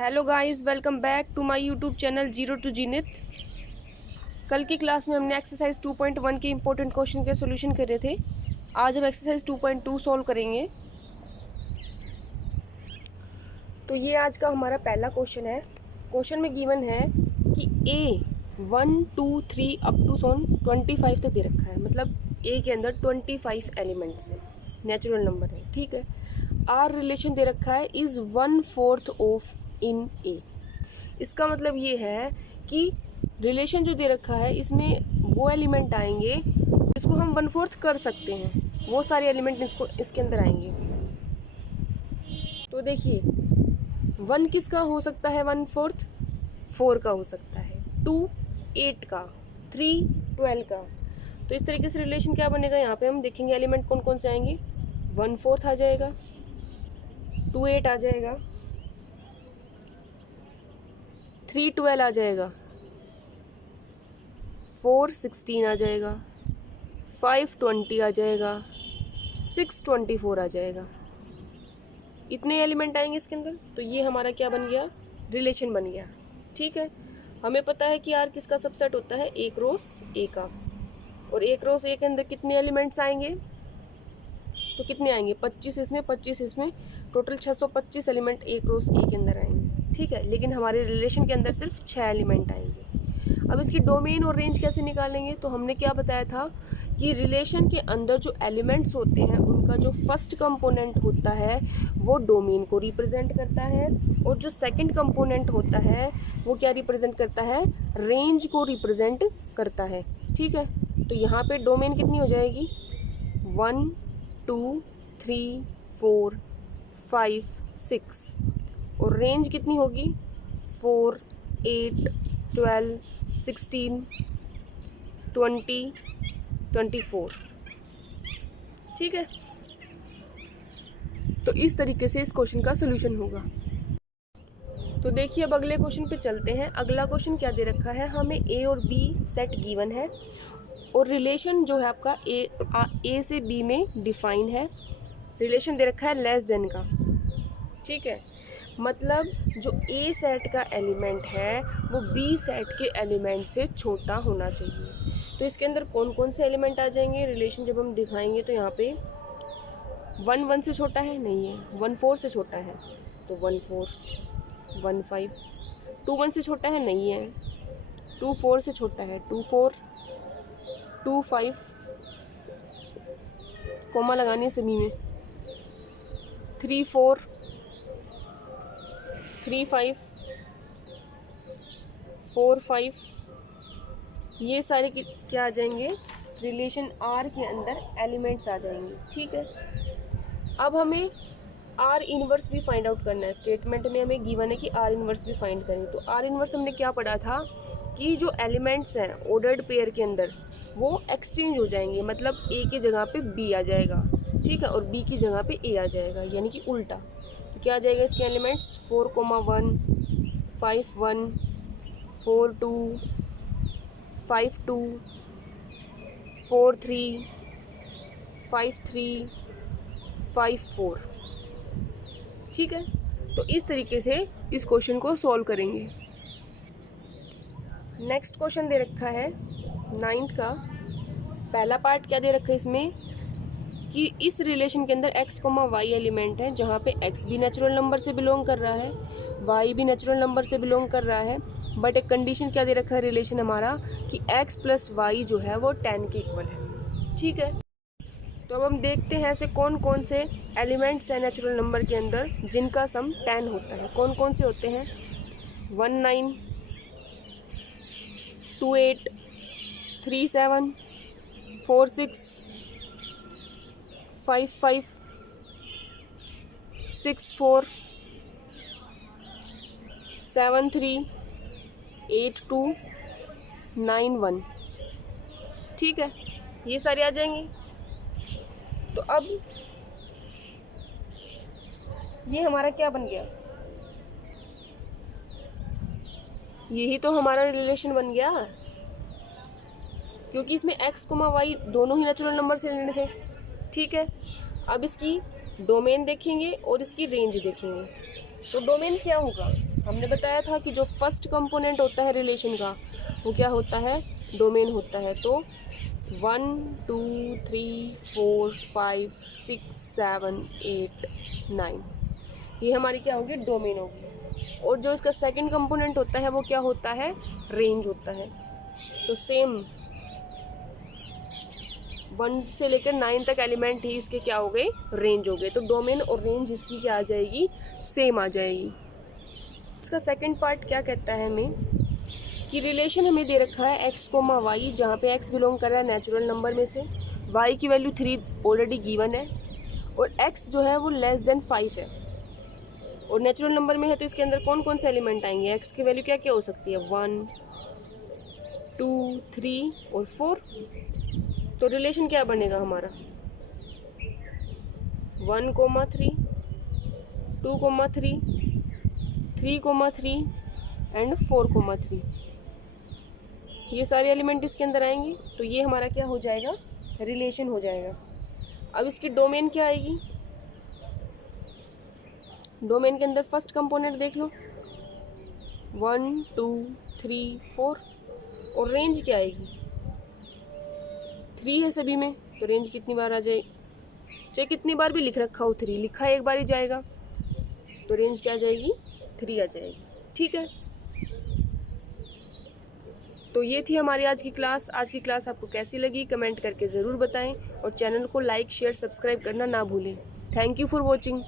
Hello guys, welcome back to my YouTube channel zero to जीनित। कल की class में हमने एक्सरसाइज 2.1 के इम्पोर्टेंट क्वेश्चन के सॉल्यूशन करे थे। आज हम एक्सरसाइज 2.2 सॉल्व करेंगे। तो ये आज का हमारा पहला क्वेश्चन है। क्वेश्चन में गिवन है कि ए 1 2 3 अप टू 25 तक दे रखा है। मतलब ए के अंदर 25 एलिमेंट्स हैं, नेचुरल नंबर है। ठीक है। आर रिलेशन दे रखा है इज़ 1/4 ऑफ इन ए। इसका मतलब ये है कि रिलेशन जो दे रखा है इसमें वो एलिमेंट आएंगे जिसको हम 1/4 कर सकते हैं। वो सारे एलिमेंट इसके अंदर आएंगे। तो देखिए, 1 किसका हो सकता है 1/4? 4 का हो सकता है, 2 8 का, 3 12 का। तो इस तरीके से रिलेशन क्या बनेगा, यहाँ पे हम देखेंगे एलिमेंट कौन कौन से आएंगे। 1/4 आ जाएगा, 2 8 आ जाएगा, 3 12 आ जाएगा, 4 16 आ जाएगा, 5 20 आ जाएगा, 6 24 आ जाएगा। इतने एलिमेंट आएंगे इसके अंदर। तो ये हमारा क्या बन गया, रिलेशन बन गया। ठीक है। हमें पता है कि आर किसका सबसेट होता है, एक रोस ए का। और एक रोस ए के अंदर कितने एलिमेंट्स आएंगे, तो कितने आएंगे, 25 इसमें 25 इसमें, टोटल 625 एलिमेंट एक रोस ए के अंदर आएंगे। ठीक है। लेकिन हमारे रिलेशन के अंदर सिर्फ 6 एलिमेंट आएंगे। अब इसकी डोमेन और रेंज कैसे निकालेंगे, तो हमने क्या बताया था कि रिलेशन के अंदर जो एलिमेंट्स होते हैं उनका जो फर्स्ट कंपोनेंट होता है वो डोमेन को रिप्रेजेंट करता है, और जो सेकंड कंपोनेंट होता है वो क्या रिप्रेजेंट करता है, रेंज को रिप्रेजेंट करता है। ठीक है। तो यहाँ पे डोमेन कितनी हो जाएगी, 1 2 3 4 5 6, और रेंज कितनी होगी, 4 8 12 16 20 24। ठीक है। तो इस तरीके से इस क्वेश्चन का सोल्यूशन होगा। तो देखिए, अब अगले क्वेश्चन पे चलते हैं। अगला क्वेश्चन क्या दे रखा है, हमें ए और बी सेट गिवन है और रिलेशन जो है आपका ए से बी में डिफाइन है। रिलेशन दे रखा है लेस देन का। ठीक है। मतलब जो ए सेट का एलिमेंट है वो बी सेट के एलिमेंट से छोटा होना चाहिए। तो इसके अंदर कौन कौन से एलिमेंट आ जाएंगे, रिलेशन जब हम दिखाएंगे तो यहाँ पे 1 1 से छोटा है, नहीं है, 1 4 से छोटा है, तो 1 4 1 5, 2 1 से छोटा है, नहीं है, 2 4 से छोटा है, 2 4 2 5, कोमा लगानी है सभी में, 3 4 3 5 4 5। ये सारे क्या आ जाएंगे, रिलेशन आर के अंदर एलिमेंट्स आ जाएंगे। ठीक है। अब हमें आर इनवर्स भी फाइंड आउट करना है। स्टेटमेंट में हमें गिवन है कि आर इनवर्स भी फाइंड करें। तो आर इनवर्स हमने क्या पढ़ा था कि जो एलिमेंट्स हैं ऑर्डर्ड पेयर के अंदर वो एक्सचेंज हो जाएंगे। मतलब ए की जगह पे बी आ जाएगा, ठीक है, और बी की जगह पे ए आ जाएगा, यानी कि उल्टा। तो क्या आ जाएगा इसके एलिमेंट्स, 4 1 5 1 4 2 5 2 4 3 5 3 5 4। ठीक है। तो इस तरीके से इस क्वेश्चन को सॉल्व करेंगे। नेक्स्ट क्वेश्चन दे रखा है 9th का। पहला पार्ट क्या दे रखा है इसमें कि इस रिलेशन के अंदर x, y एलिमेंट है, जहाँ पे x भी नेचुरल नंबर से बिलोंग कर रहा है, y भी नेचुरल नंबर से बिलोंग कर रहा है। बट एक कंडीशन क्या दे रखा है रिलेशन हमारा कि x + y जो है वो 10 के इक्वल है। ठीक है। तो अब हम देखते हैं ऐसे कौन कौन से एलिमेंट्स हैं नेचुरल नंबर के अंदर जिनका सम 10 होता है। कौन कौन से होते हैं, 1 9 2 8 3 7 4 6 5 5 6 4 7 3 8 2 9 1। ठीक है। ये सारे आ जाएंगे। तो अब ये हमारा क्या बन गया, यही तो हमारा रिलेशन बन गया, क्योंकि इसमें x, y दोनों ही नेचुरल नंबर से रिलेटेड थे। ठीक है। अब इसकी डोमेन देखेंगे और इसकी रेंज देखेंगे। तो डोमेन क्या होगा, हमने बताया था कि जो फर्स्ट कंपोनेंट होता है रिलेशन का वो क्या होता है, डोमेन होता है। तो 1 2 3 4 5 6 7 8 9 ये हमारी क्या होगी, डोमेन होगी। और जो इसका सेकंड कंपोनेंट होता है वो क्या होता है, रेंज होता है। तो सेम 1 से लेकर 9 तक एलिमेंट ही इसके क्या हो गए, रेंज हो गए। तो डोमेन और रेंज इसकी क्या आ जाएगी, सेम आ जाएगी। इसका सेकंड पार्ट क्या कहता है हमें कि रिलेशन हमें दे रखा है x, y, जहाँ पे x बिलोंग कर रहा है नेचुरल नंबर में से, y की वैल्यू 3 ऑलरेडी गिवन है और x जो है वो लेस देन 5 है और नेचुरल नंबर में है। तो इसके अंदर कौन कौन से एलिमेंट आएंगे, x की वैल्यू क्या क्या हो सकती है, 1 2 3 और 4। तो रिलेशन क्या बनेगा हमारा, 1 3 2 3 3 3 एंड 4 3 ये सारे एलिमेंट इसके अंदर आएंगे। तो ये हमारा क्या हो जाएगा, रिलेशन हो जाएगा। अब इसकी डोमेन क्या आएगी, डोमेन के अंदर फर्स्ट कंपोनेंट देख लो 1 2 3 4 और रेंज क्या आएगी, 3 है सभी में। तो रेंज कितनी बार आ जाए, चाहे कितनी बार भी लिख रखा हो 3, लिखा एक बार ही जाएगा तो रेंज क्या आ जाएगी, 3 आ जाएगी। ठीक है, तो ये थी हमारी आज की क्लास। आज की क्लास आपको कैसी लगी कमेंट करके ज़रूर बताएं और चैनल को लाइक शेयर सब्सक्राइब करना ना भूलें। Thank you for watching.